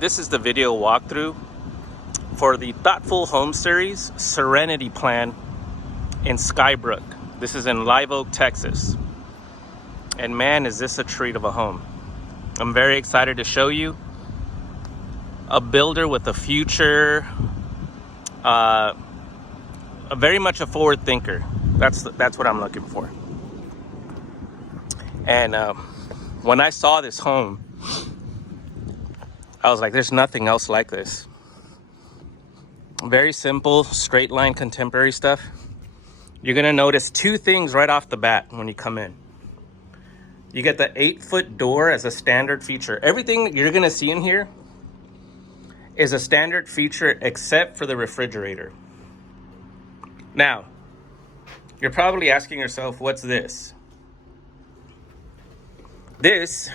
This is the video walkthrough for the Thoughtful Home Series Serenity plan in Skybrook. This is in Live Oak, Texas. And man, is this a treat of a home. I'm very excited to show you a builder with a future, very much a forward thinker. That's what I'm looking for. And when I saw this home, I was like, there's nothing else like this. Very simple, straight line, contemporary stuff. You're gonna notice two things right off the bat when you come in. You get the 8-foot door as a standard feature. Everything you're gonna see in here is a standard feature except for the refrigerator. Now, you're probably asking yourself, what's this? This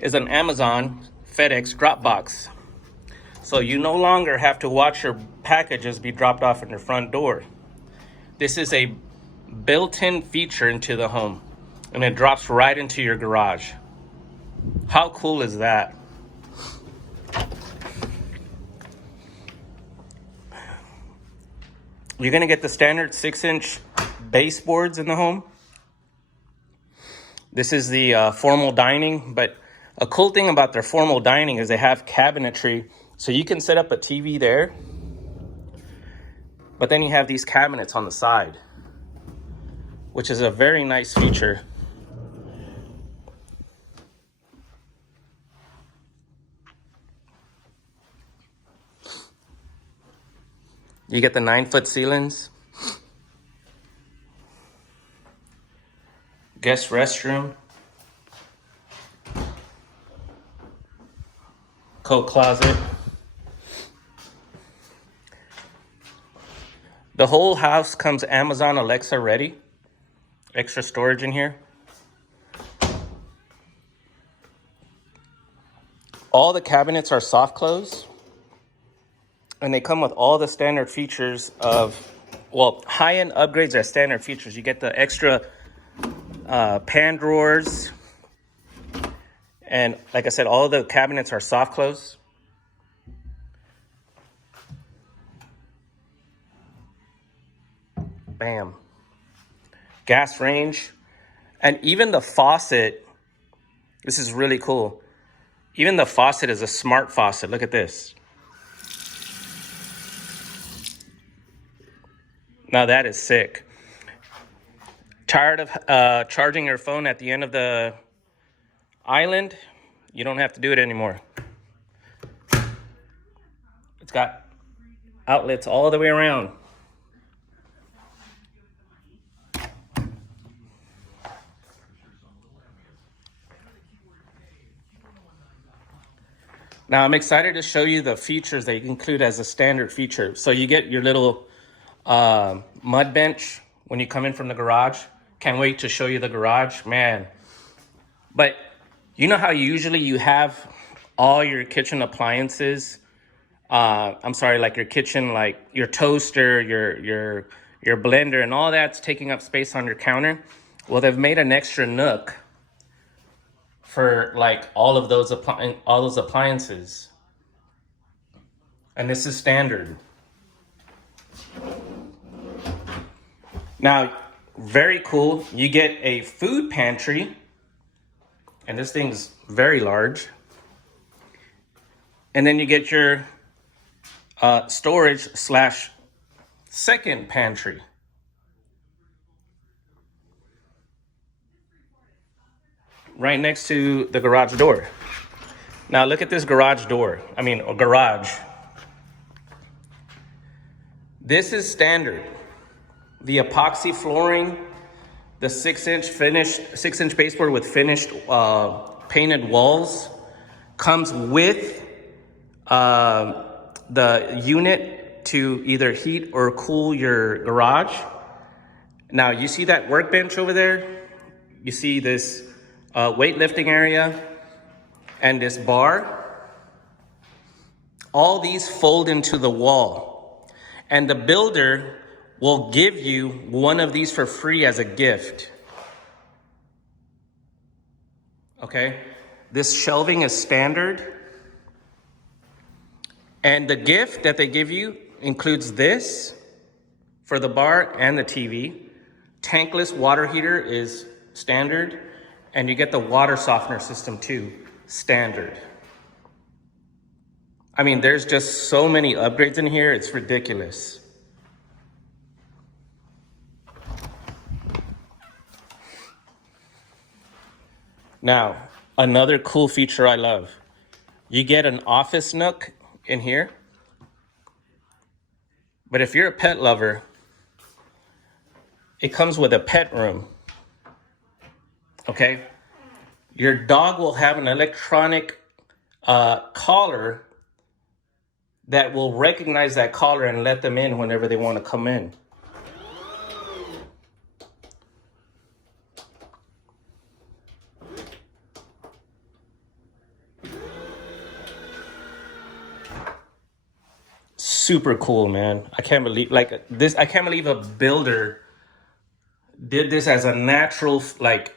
is an Amazon FedEx drop box. So you no longer have to watch your packages be dropped off in your front door. This is a built-in feature into the home, and it drops right into your garage. How cool is that? You're gonna get the standard 6-inch baseboards in the home. This is the formal dining, but a cool thing about their formal dining is they have cabinetry, so you can set up a TV there, but then you have these cabinets on the side, which is a very nice feature. You get the 9-foot ceilings, guest restroom, coat closet. The whole house comes Amazon Alexa ready. Extra storage in here. All the cabinets are soft close, and they come with all the standard features of, well, high-end upgrades are standard features. You get the extra pan drawers, and like I said, all the cabinets are soft close. Bam. Gas range. And even the faucet, this is really cool. Even the faucet is a smart faucet. Look at this. Now that is sick. Tired of charging your phone at the end of the island? You don't have to do it anymore. It's got outlets all the way around. Now I'm excited to show you the features that you can include as a standard feature. So you get your little mud bench when you come in from the garage. Can't wait to show you the garage, man. But you know how usually you have all your kitchen appliances, like your kitchen, like your toaster, your blender, and all that's taking up space on your counter? Well, they've made an extra nook for like all those appliances. And this is standard. Now, very cool, you get a food pantry, and this thing's very large. And then you get your storage / second pantry. Right next to the garage door. Now look at this garage door. Garage. This is standard. The epoxy flooring, the 6-inch baseboard with finished painted walls comes with the unit to either heat or cool your garage. Now you see that workbench over there? You see this weightlifting area and this bar. All these fold into the wall, and the builder will give you one of these for free as a gift. Okay, this shelving is standard. And the gift that they give you includes this for the bar and the TV. Tankless water heater is standard, and you get the water softener system too, standard. I mean, there's just so many upgrades in here, it's ridiculous. Now, another cool feature I love. You get an office nook in here. But if you're a pet lover, it comes with a pet room. Okay? Your dog will have an electronic collar that will recognize that collar and let them in whenever they want to come in. Super cool, man. I can't believe this. I can't believe a builder did this as a natural, like,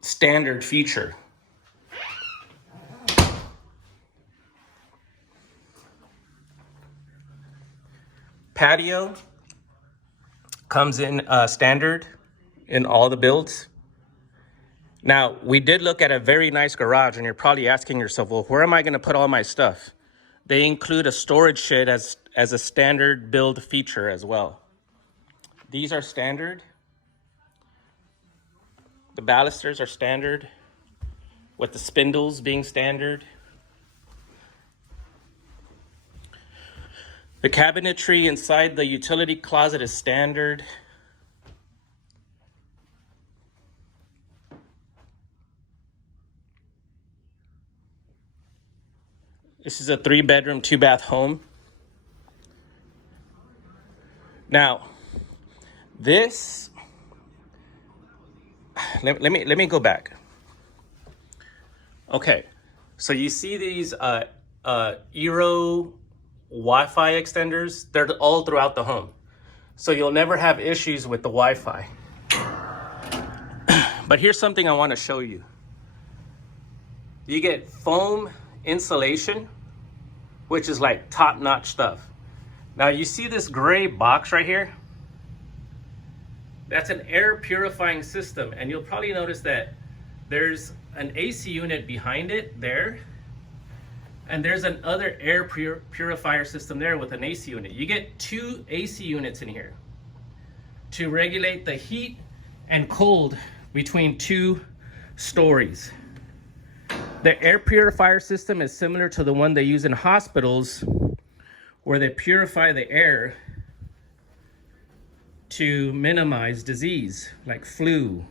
standard feature. Patio comes in standard in all the builds. Now, we did look at a very nice garage, and you're probably asking yourself, well, where am I going to put all my stuff? They include a storage shed as a standard build feature as well. These are standard. The balusters are standard, with the spindles being standard. The cabinetry inside the utility closet is standard. This is a 3-bedroom, 2-bath home. Now, this, let me go back. Okay, so you see these Eero Wi-Fi extenders? They're all throughout the home. So you'll never have issues with the Wi-Fi. But here's something I want to show you. You get foam insulation, which is like top-notch stuff. Now you see this gray box right here? That's an air purifying system, and you'll probably notice that there's an AC unit behind it there, and there's another air purifier system there with an AC unit. You get 2 AC units in here to regulate the heat and cold between 2 stories. The air purifier system is similar to the one they use in hospitals, where they purify the air to minimize disease like flu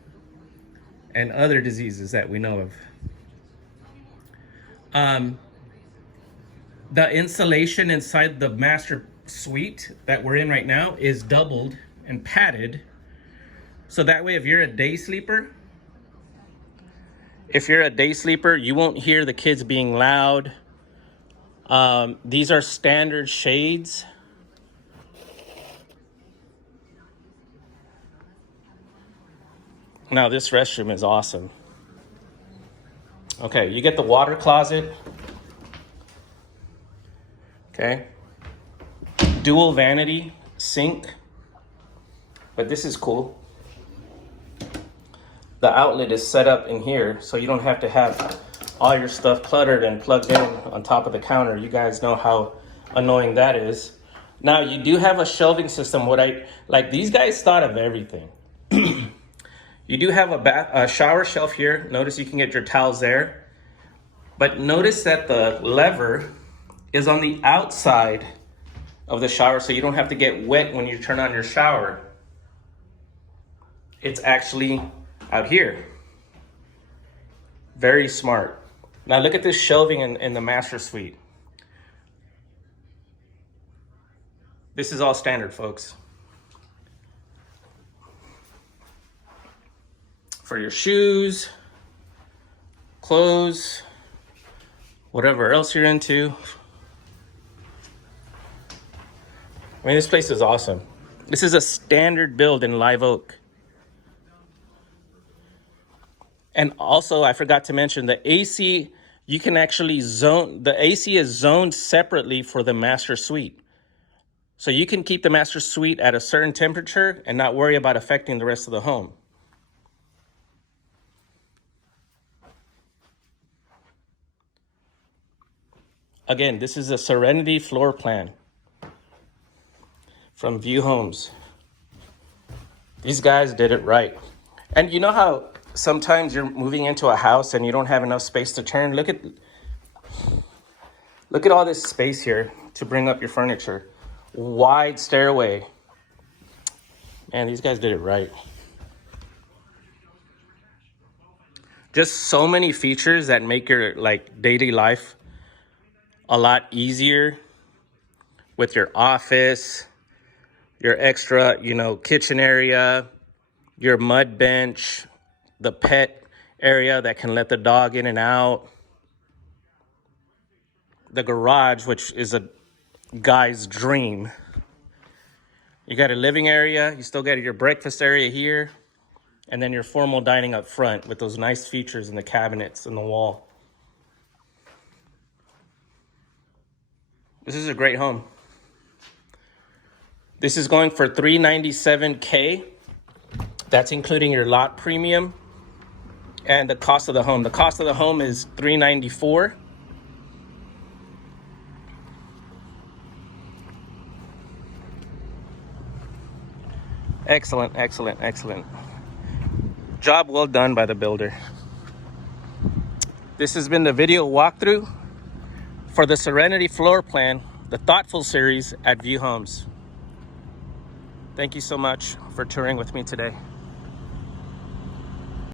and other diseases that we know of. The insulation inside the master suite that we're in right now is doubled and padded, so that way if you're a day sleeper, you won't hear the kids being loud. These are standard shades. Now this restroom is awesome. Okay, you get the water closet. Okay. Dual vanity sink. But this is cool. The outlet is set up in here, so you don't have to have all your stuff cluttered and plugged in on top of the counter. You guys know how annoying that is. Now you do have a shelving system. These guys thought of everything. You do have a shower shelf here. Notice you can get your towels there. But notice that the lever is on the outside of the shower, so you don't have to get wet when you turn on your shower. It's actually out here. Very smart. Now look at this shelving in the master suite. This is all standard, folks. For your shoes, clothes, whatever else you're into. I mean, this place is awesome. This is a standard build in live oak. And also, I forgot to mention, the AC You can actually zone, the AC is zoned separately for the master suite. So you can keep the master suite at a certain temperature and not worry about affecting the rest of the home. Again, this is a Serenity floor plan from View Homes. These guys did it right. And you know how sometimes you're moving into a house and you don't have enough space to turn? Look at all this space here to bring up your furniture. Wide stairway. Man, these guys did it right. Just so many features that make your daily life a lot easier with your office, your extra, kitchen area, your mud bench, the pet area that can let the dog in and out, the garage, which is a guy's dream. You got a living area, you still got your breakfast area here, and then your formal dining up front with those nice features in the cabinets and the wall. This is a great home. This is going for $397K. That's including your lot premium and the cost of the home. The cost of the home is $394. Excellent, excellent, excellent. Job well done by the builder. This has been the video walkthrough for the Serenity floor plan, the Thoughtful series at View Homes. Thank you so much for touring with me today.